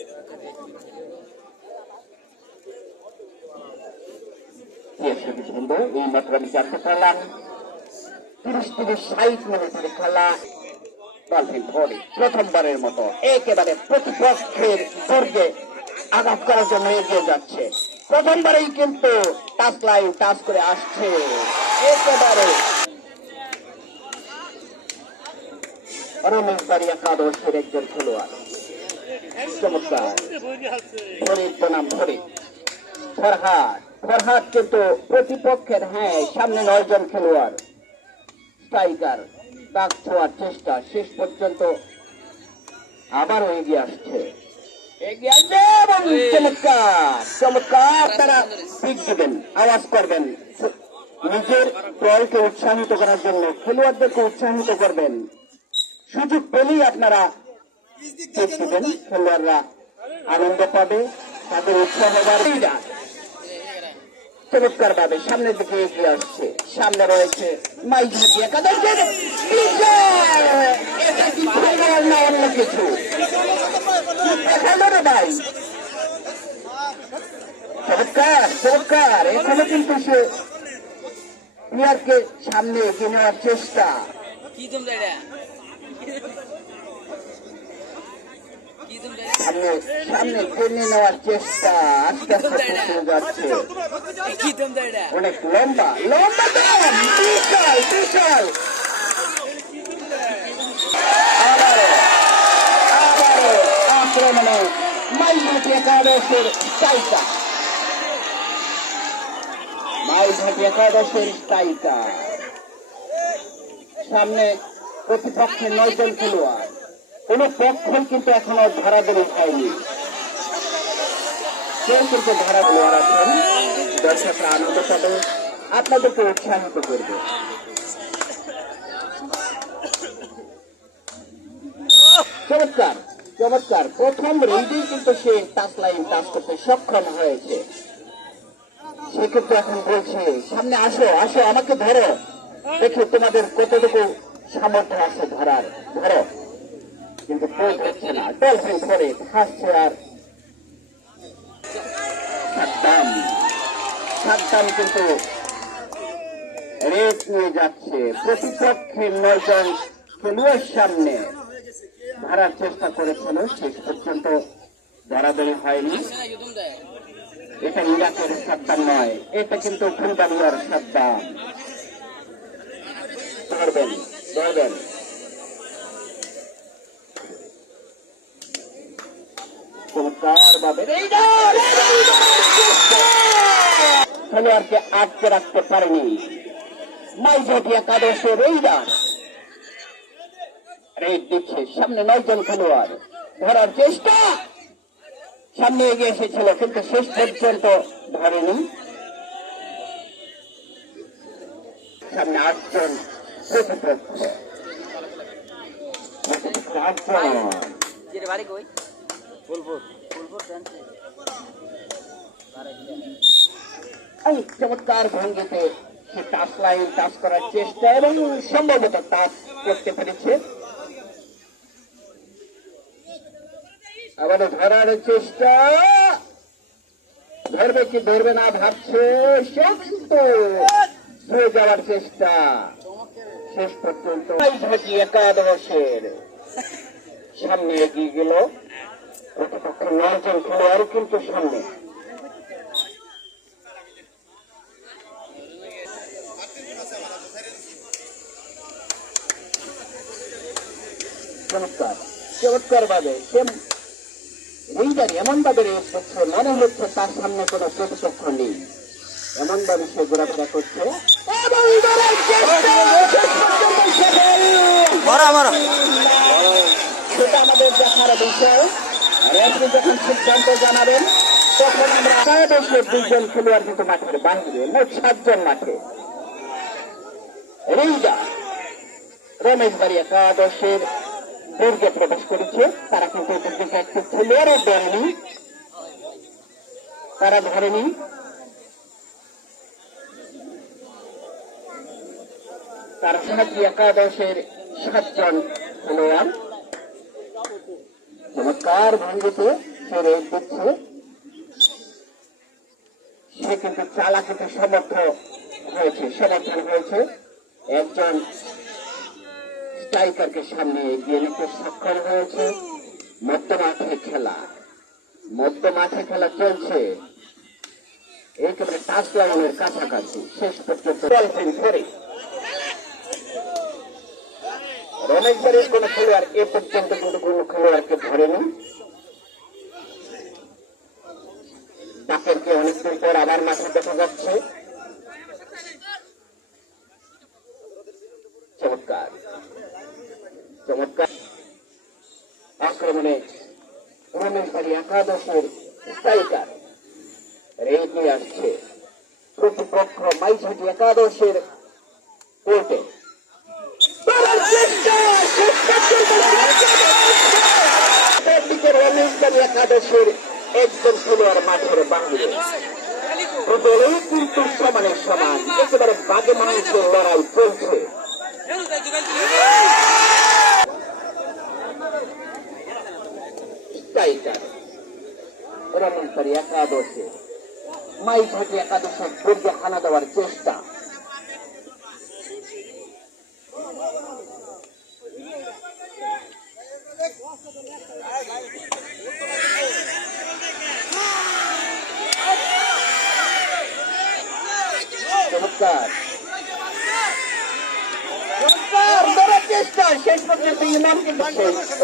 এই মাত্র আমি জানতে পারলাম 30-60 মিনিটের খেলা প্রথমবারের মতো একেবারে প্রতিপক্ষের দুর্গে আঘাত করার জন্য এগিয়ে যাচ্ছে। প্রথমবারেই কিন্তু টাচ লাইন টাচ করে আসছে একেবারে রমেশবাড়ি একাদশের একজন খেলোয়াড়। চমৎকার ফরিদ বনাম ফরিদ ফরহাদ কিন্তু প্রতিপক্ষের সামনে 9 জন খেলোয়াড় স্ট্রাইকার দাগ ছোঁয়ার চেষ্টা শেষ পর্যন্ত আবারও এগিয়ে আসছে এবং চমৎকার তারা পিক দিবেন আওয়াজ করবেন নিজের দলকে উৎসাহিত করার জন্য খেলোয়াড়দেরকে উৎসাহিত করবেন। সুযোগ পেলেই আপনারা পিক দিবেন, খেলোয়াড়রা আনন্দ পাবে, তাদের উৎসাহ বাড়বে। চমৎকার ভাবে সামনের দিকে এগিয়ে আসছে। সামনে রয়েছে মাইঝাটি একাদশের এটা কি ফাইনাল না অন্য কিছু ভাই? চমৎকার এখনো কিন্তু সে প্লেয়ারকে সামনে এগিয়ে নেওয়ার চেষ্টা। সামনে টেনে নেওয়ার চেষ্টা আস্তে আস্তে যাচ্ছে। অনেক লম্বা বিশাল আক্রমণে মাইঝাটি একাদশের স্ট্রাইকার সামনে প্রতিপক্ষের 9 জন খেলোয়াড়। কোন পক্ষই কিন্তু এখনো ধরাধরি হয়নি, কেউ কিন্তু ধরাধরি আছেন। দর্শকরা আনন্দ পাবে, আপনাদেরকে উৎসাহিত করবে। চমৎকার প্রথম রেডেই কিন্তু সে টাচ লাইন টাচ করতে সক্ষম হয়েছে। সে কিন্তু এখন বলছে সামনে আসো আমাকে ধরো, দেখো তোমাদের কতটুকু সামর্থ্য আছে ধরো, কিন্তু কেউ ধরছে না। ডলফিন করে হাসছে আর সাদ্দাম কিন্তু রেস নিয়ে যাচ্ছে প্রতিপক্ষের 9 জন খেলোয়াড়ের সামনে। ধরার চেষ্টা করেছিল, শেষ পর্যন্ত ধরাধরি হয়নি। এটা ইরাকের সাদ্দাম নয়, এটা কিন্তু ফুলবাড়িয়ার সাদ্দাম। ধরবেন খেলোয়াড়কে আটকে রাখতে পারেনি মাইঝাটি একাদশের রেইডার। রেড দিচ্ছে সামনে 9 জন খেলোয়াড়, ধরার চেষ্টা, সামনে এগিয়ে এসেছিল কিন্তু শেষ পর্যন্ত ধরেনি। সামনে 8 জন প্রতিপক্ষ। চমৎকার ভঙ্গিতে সে টাচ লাইন টাচ করার চেষ্টা এবং সম্ভবত টাচ করতে পেরেছে। আবার ধরার চেষ্টা, ধরবে কি ধরবে না ভাবছে, সে কিন্তু হয়ে যাওয়ার চেষ্টা। শেষ পর্যন্ত মাইঝাটি একাদশের সামনে এগিয়ে গেল। প্রতিপক্ষ 9 জন খেলোয়াড় কিন্তু সামনে। চমৎকার ভাবে এমন ভাবে রেস করছে, মনে হচ্ছে তার সামনে কোন প্রতিপক্ষ নেই, এমন ভাবে সে ঘোরাফেরা করছে। সেটা আমাদের দেখার বিষয়। রেফারি যখন সিদ্ধান্ত জানাবেন তখন আমরা 2 জন খেলোয়াড় কিন্তু মাঠের বাহিরে, মোট 7 জন মাঠে। রমেশবাড়ি একাদশের দুর্গে প্রবেশ করেছে। তারা কিন্তু একটু খেলোয়াড়ও দেয়নি, তারা ধরেনি। তার সাহায্যে একাদশের 7 জন খেলোয়াড় চমৎকার ভঙ্গিতে সে রেড দিচ্ছে, সে কিন্তু চালাকিতে সমর্থন হয়েছে। একজন স্ট্রাইকারকে সামনে এগিয়ে নিতে সক্ষম হয়েছে। মধ্য মাঠে খেলা চলছে, একেবারে টাচ লাইনের কাছাকাছি। শেষ পর্যন্ত রমেশ বাড়ির কোন খেলোয়াড় এ পর্যন্ত কিন্তু কোন খেলোয়াড়কে ধরেনি। তাদেরকে অনেকদিন পর আবার মাঠে দেখা যাচ্ছে। চমৎকার আক্রমণে রমেশ বাড়ি একাদশের স্ট্রাইকার রেগে আসছে। প্রতিপক্ষ মাইঝাটি একাদশের কোর্টে রমেশ বাড়ি একাদশের একজন খেলোয়াড় মাঠের বাহিরে। দলেই কিন্তু সমানের সমান, একেবারে বাঘে মানুষের লড়াই চলছে। রমেশবাড়ি একাদশে মাইঝাটি একাদশের দুর্গে হানা দেওয়ার চেষ্টা। শেষ পর্যন্ত ইমামকে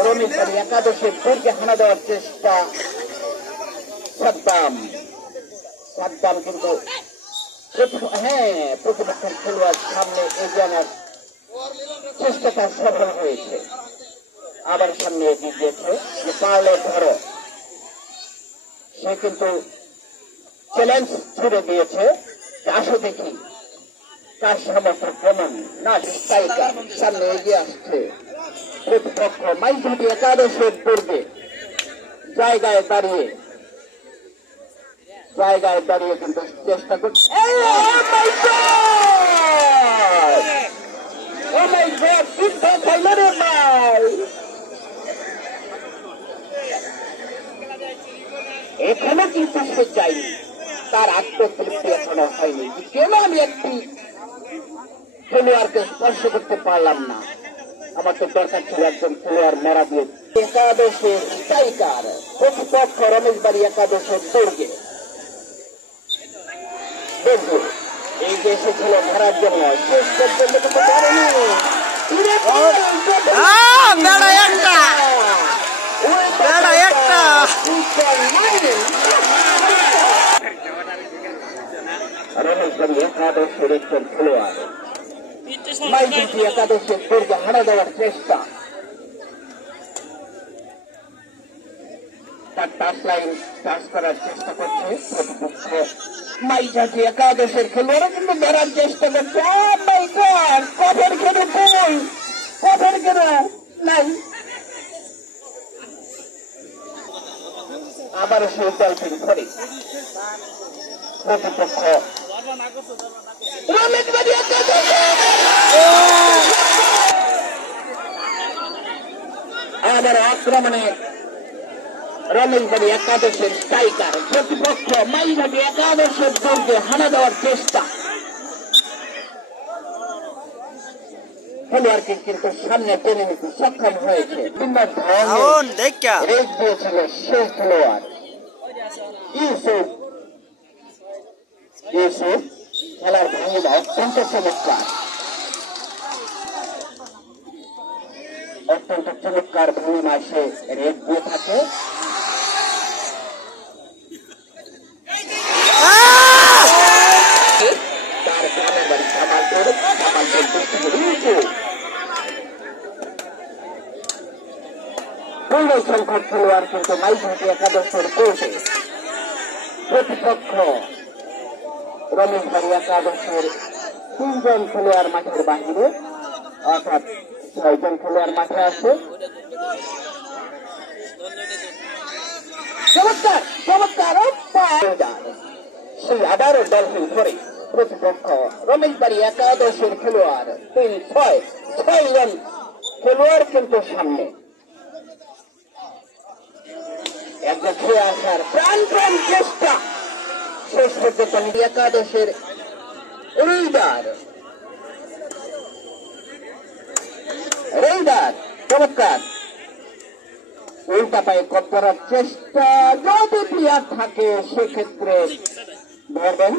রমেশবাড়ি একাদশের দুর্গে হানা দেওয়ার চেষ্টা। সাদ্দাম কিন্তু প্রতিপক্ষের খেলোয়াড় সামনে এগিয়ে আনার চেষ্টাটা সফল হয়েছে। আবার সামনে এগিয়ে গিয়েছে, পারলে ধরো। সে কিন্তু চ্যালেঞ্জ ছুড়ে দিয়েছে, আসো দেখি কার সামর্থ্য কেমন। না, স্ট্রাইকার সামনে এগিয়ে আসছে। প্রতিপক্ষ মাইঝাটি একাদশের দুর্গে জায়গায় দাঁড়িয়ে কিন্তু চেষ্টা করছে। এখনো কিন্তু সে যায়নি, তার আত্মতৃপ্তি এখনো হয়নি। কেন আমি একটি খেলোয়াড়কে স্পর্শ করতে পারলাম না? আমার তো দরকার ছিল একজন খেলোয়াড় মারা দিয়ে। একাদশের স্ট্রাইকার প্রতিপক্ষ রমেশবাড়ি একাদশের দুর্গে এই যে এসেছিল ধরার জন্য, শেষ পর্যন্ত কিন্তু ধরেনি। রমেশবাড়ি একাদশের একজন খেলোয়াড় মাইঝাটি একাদশের দুর্গে হানা দেওয়ার চেষ্টা। তার টাচ লাইন টাচ করার চেষ্টা করছে প্রতিপক্ষ মাইঝাটি একাদশের খেলোয়াড়রা, কিন্তু ধরার চেষ্টা করছে। কফের কেন বই, কফের কেন নাই। আবারও সেই ডলফিন ধরে প্রতিপক্ষ রমেশবাড়ি আবার আক্রমণে রমেশবাড়ি একাদশের স্ট্রাইকার প্রতিপক্ষ মাইঝাটি একাদশের দুর্গে হানা দেওয়ার চেষ্টা। খেলোয়াড়কে কিন্তু সামনে টেনে নিতে সক্ষম হয়েছে। বিভিন্ন ধরনের রেস দিয়েছিল সেই খেলোয়াড় ইউসুফ। খেলার ভঙ্গিমা অত্যন্ত চমৎকার, ভঙ্গিমায় সে রেস দিয়ে থাকে। তার গ্রামের বাড়ি কামালপুর পূর্ণ সংখ্যক খেলোয়াড় কিন্তু মাইঝাটি একাদশের কোর্টে। প্রতিপক্ষ রমেশবাড়ি একাদশের 3 জন খেলোয়াড় মাঠের বাহিরে, অর্থাৎ 6 জন খেলোয়াড় মাঠে আছে। চমৎকার চমৎকার সেই আবারও ডলফিন ধরে প্রতিপক্ষ রমেশবাড়ি একাদশের খেলোয়াড় 6 জন খেলোয়াড় কিন্তু সামনে। দেখে আসার প্রাণ চেষ্টা শেষ পর্যন্ত একাদশের রেইডার চমৎকার উল্টা পায়ে কপ করার চেষ্টা, যদি প্লেয়ার থাকে সেক্ষেত্রে ধরবেন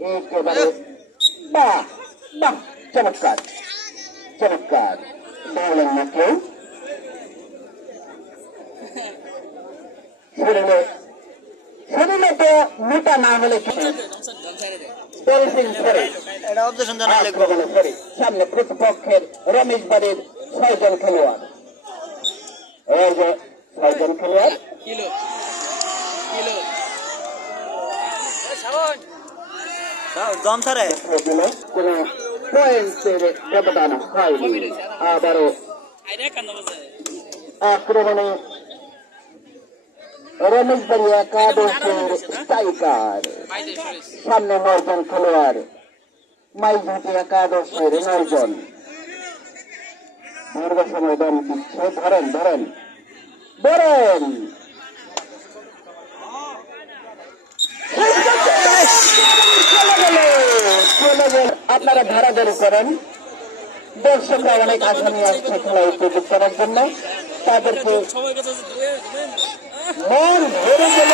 একেবারে। বাহ বাহ, চমৎকার চমৎকার, ধরলেন না কেউ। শরীরে তো মোটা না হলে সামনে প্রতিপক্ষের রমেশ বাড়ির 6 জন খেলোয়াড়, এই যে 6 জন খেলোয়াড় কোন পয়েন্টের ব্যবধান হয়নি। আবারও আক্রমণে রমেশ বাড়ি একাদশের স্ট্রাইকার, সামনে 9 জন খেলোয়াড়, মাইঝাটি একাদশের 9 জন। দীর্ঘ সময় দল দিচ্ছে, ধরেন ধরেন ধরেন, আপনারা ধারাধারি করেন। দর্শকরা অনেক আশা নিয়ে আসছে খেলা উপভোগ করার জন্য, তাদেরকে মন ভরে গেল।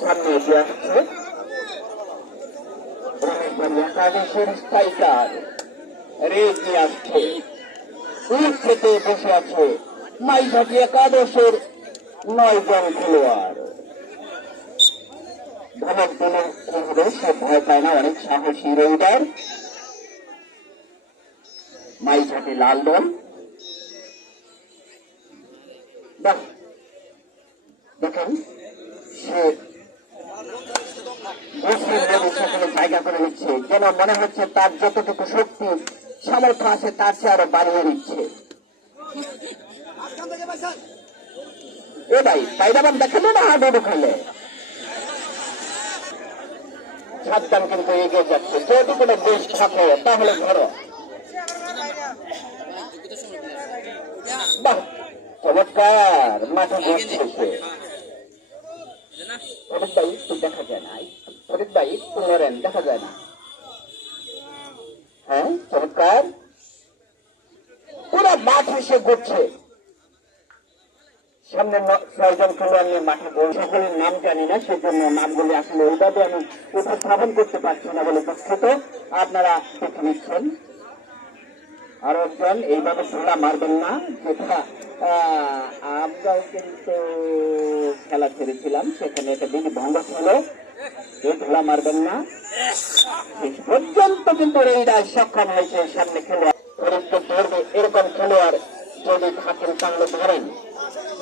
সামনে এগিয়ে আসছে একাদশের স্ট্রাইকার, রেগে আসছে, উঠ থেকে বসে আছে মাইঝাটি একাদশের 9 জন খেলোয়াড়। ধমক দিলে কি হবে, সে ভয় পায় না, অনেক সাহসী রেইডার মাইঝাটি লাল দল। দেখেন সে জায়গা করে নিচ্ছে, যেন মনে হচ্ছে তার যতটুকু শক্তি সামর্থ্য আছে তার চেয়ে আরো বাড়িয়ে নিচ্ছে। এ ভাই পাইরাবান দেখেন না, হাডুডু খেলে সাবধান, কিন্তু এগিয়ে যাচ্ছে। যদি কোনো দেশ থাকে তাহলে ধরো। বাহ, চমৎকার, মাঠে ঘুরছে সে। ফরিদ ভাই একটু দেখা যায় না, ফরিদ ভাই পুনরেন দেখা যায় না। হ্যাঁ, চমৎকার, পুরো মাঠ এসে ঘুরছে। সামনে 6 জন খেলোয়াড় নিয়ে মাঠে গোল। সকলের নাম জানি না, সেজন্য নামগুলি আসলে ওইভাবে আমি উপস্থাপন করতে পারছি না বলে দুঃখিত, আপনারা দেখে নিচ্ছেন। আরো একজন, এইভাবে ধুলা মারবেন না, যেটা আমরাও কিন্তু খেলা ছেড়েছিলাম, সেখানে একটা বিধি ভঙ্গ ছিল, এই ধুলা মারবেন না। শেষ পর্যন্ত কিন্তু এইটা সক্ষম হয়েছে সামনে খেলোয়াড় ধরবে, এরকম খেলোয়াড় যদি থাকেন তাহলে ধরেন।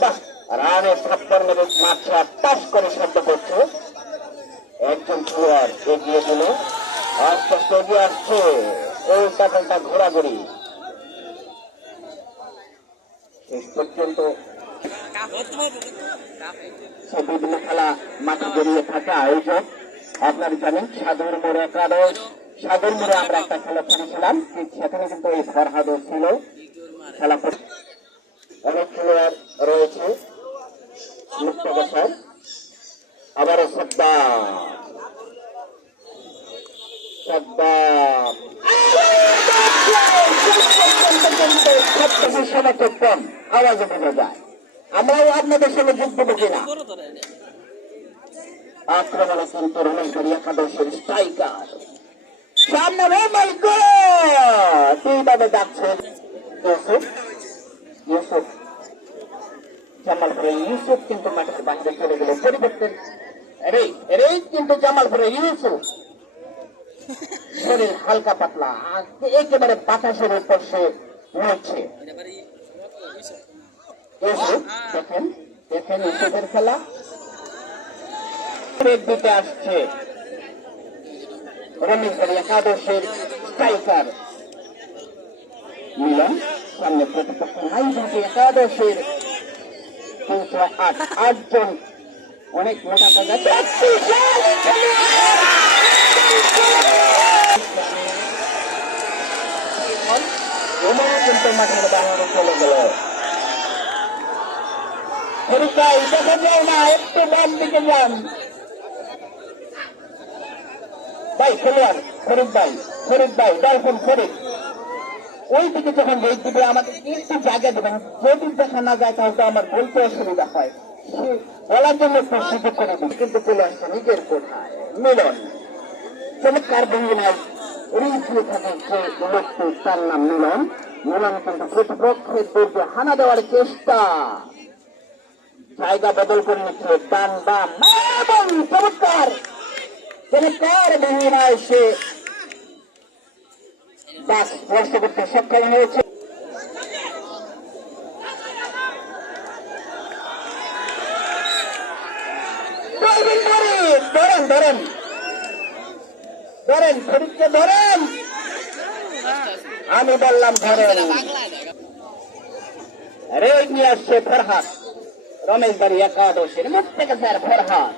বাহ, রানের থাপ্পড় মেরে মাঠে টাস করে শব্দ করছে। একজন খেলোয়াড় এগিয়ে দিল, আস্তে আস্তে এগিয়ে আসছে, উল্টা পাল্টা ঘোরাঘুরি। শেষ পর্যন্ত বিভিন্ন খেলা মাঠে জড়িয়ে থাকা আয়োজক, আপনারা জানেন সাগর মোড়ে একাদশ, সাগর মোড়ে আমরা একটা খেলা খেলেছিলাম, ঠিক সেখানে কিন্তু এই ফরহাদও ছিল খেলা। অনেক খেলোয়াড় রয়েছে মুক্ত বছর। আবারও সমর্থক কম, আওয়াজে বোঝা যায়। আমরাও আপনাদের সঙ্গে যোগ দেবো কিনা। আক্রমণে কিন্তু রমেশ বাড়ি একাদশের স্ট্রাইকার, সামনে এইভাবে যাচ্ছেন ইউসুফ জামালপুরে। ইউসুফ কিন্তু মাঠের বাইরে চলে গেল, পরিবর্তন কিন্তু জামালপুরে ইউসুফ শরীর হালকা পাতলা, একেবারে বাতাসের উপর সে রয়েছে। দেখেন দেখেন ইউসুফের খেলা দিতে আসছে রমেশ বাড়ি একাদশের স্ট্রাইকার মিলন, সামনে প্রতিপক্ষ মাইঝাটি একাদশের 8 জন, অনেক মোটা টাকা। এমন কিন্তু মাঠের বাহিরে চলে গেল। ফরিদ ভাই দেখা যায় না, একটু বাম দিকে যান ভাই। খেলোয়াড় ফরিদ ভাই ডলফিন ফরিদ ওই দিকে যখন রেট দিবে আমাকে একটু জায়গা দেবেন। যদি দেখা না যায় তাহলে তো আমার বলতে অসুবিধা হয়, সে বলার জন্য একটু সুযোগ করে দিন। কিন্তু চলে আসছে নিজের কোঠায় মিলন। চমৎকার ভঙ্গিমায় রিঞ্চিয়ে থাকে যে লোকটি, তার নাম মিলন। মিলন কিন্তু প্রতিপক্ষের দুর্গে হানা দেওয়ার চেষ্টা, জায়গা বদল করে নিচ্ছে ডান বাম এবং চমৎকার ভঙ্গিমায় সে বাস স্পর্শ করতে সক্ষম হয়েছে। ধরেন ফরিদকে ধরেন, আমি বললাম ধরেন। রেড নিয়ে আসছে ফরহাদ, রমেশ বাড়ি একাদশের মুখ থেকে স্যার ফরহাদ।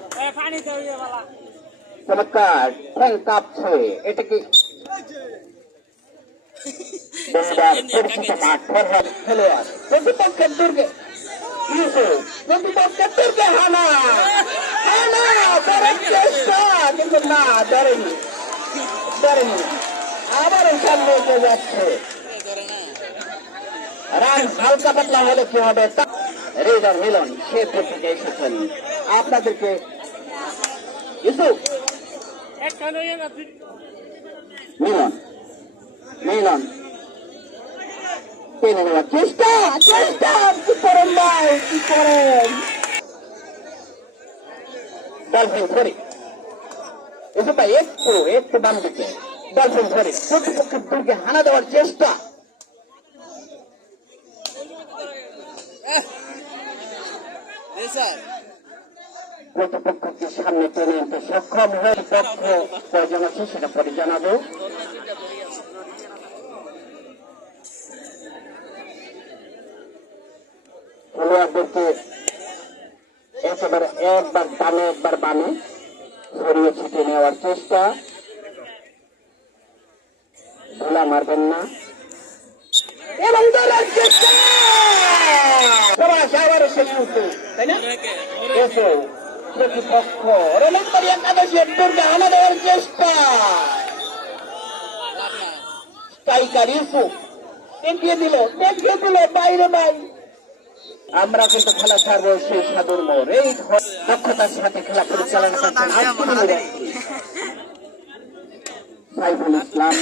চমৎকার ঠ্যাং কাঁপছে, এটা কি পরিচিত মাঠ। ফরহাদ খেলোয়াড় প্রতিপক্ষের দুর্গে প্রতিপক্ষের দুর্গে হানা ধরার চেষ্টা, কিন্তু না ধরেনি। আবারও সামনে এগিয়ে যাচ্ছে। রান হালকা পাতলা হলে কি হবে? রেজার মিলন সে থেকে এসেছেন আপনাদেরকে। মিলন টেনে নেওয়ার চেষ্টা কি করেন ভাই, কি করেন? ডলফিন ফরিদ এসে ভাই একটু বাম দিকে। ডলফিন ফরিদ প্রতিপক্ষের দুর্গে হানা দেওয়ার চেষ্টা, প্রতিপক্ষকে সামনে টেনে আনতে সক্ষম হয়ে পক্ষ কয়জন আছে সেটা পরে জানাবো। খেলোয়াড়দেরকে একেবারে একবার ডানে একবার বামে ছড়িয়ে ছিটিয়ে নেওয়ার চেষ্টা, ধুলা মারবেন না এবং দলের চেষ্টা। আবার এসে তাই না? প্রতিপক্ষ রমেশ বাড়ি একাদশের দুর্গে হানা দেওয়ার চেষ্টা, স্ট্রাইকার ইউসুফ দেখিয়ে দিল বাইরে ভাই। আমরা কিন্তু খেলা ছাড়বো সেই সাধুর মোড়। এই দক্ষতার সাথে খেলা পরিচালনা করছেন সাইফুল ইসলাম,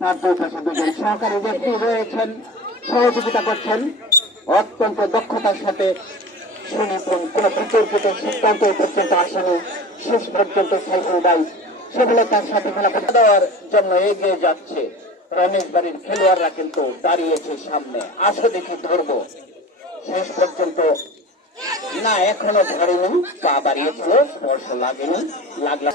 তার দুই পাশে দুজন সহকারী ব্যক্তি রয়েছেন, সহযোগিতা করছেন অত্যন্ত দক্ষতার সাথে। সুনিপুণ কোন বিতর্কিত সিদ্ধান্ত পর্যন্ত আসেনি, শেষ পর্যন্ত সাইফুল ভাই সফলতার সাথে খেলা দেওয়ার জন্য এগিয়ে যাচ্ছে। রমেশ বাড়ির খেলোয়াড়রা কিন্তু দাঁড়িয়েছে সামনে, আসো দেখি ধরবো। শেষ পর্যন্ত না, এখনো ধরেনি, পা বাড়িয়েছিল, স্পর্শ লাগেনি, লাগলা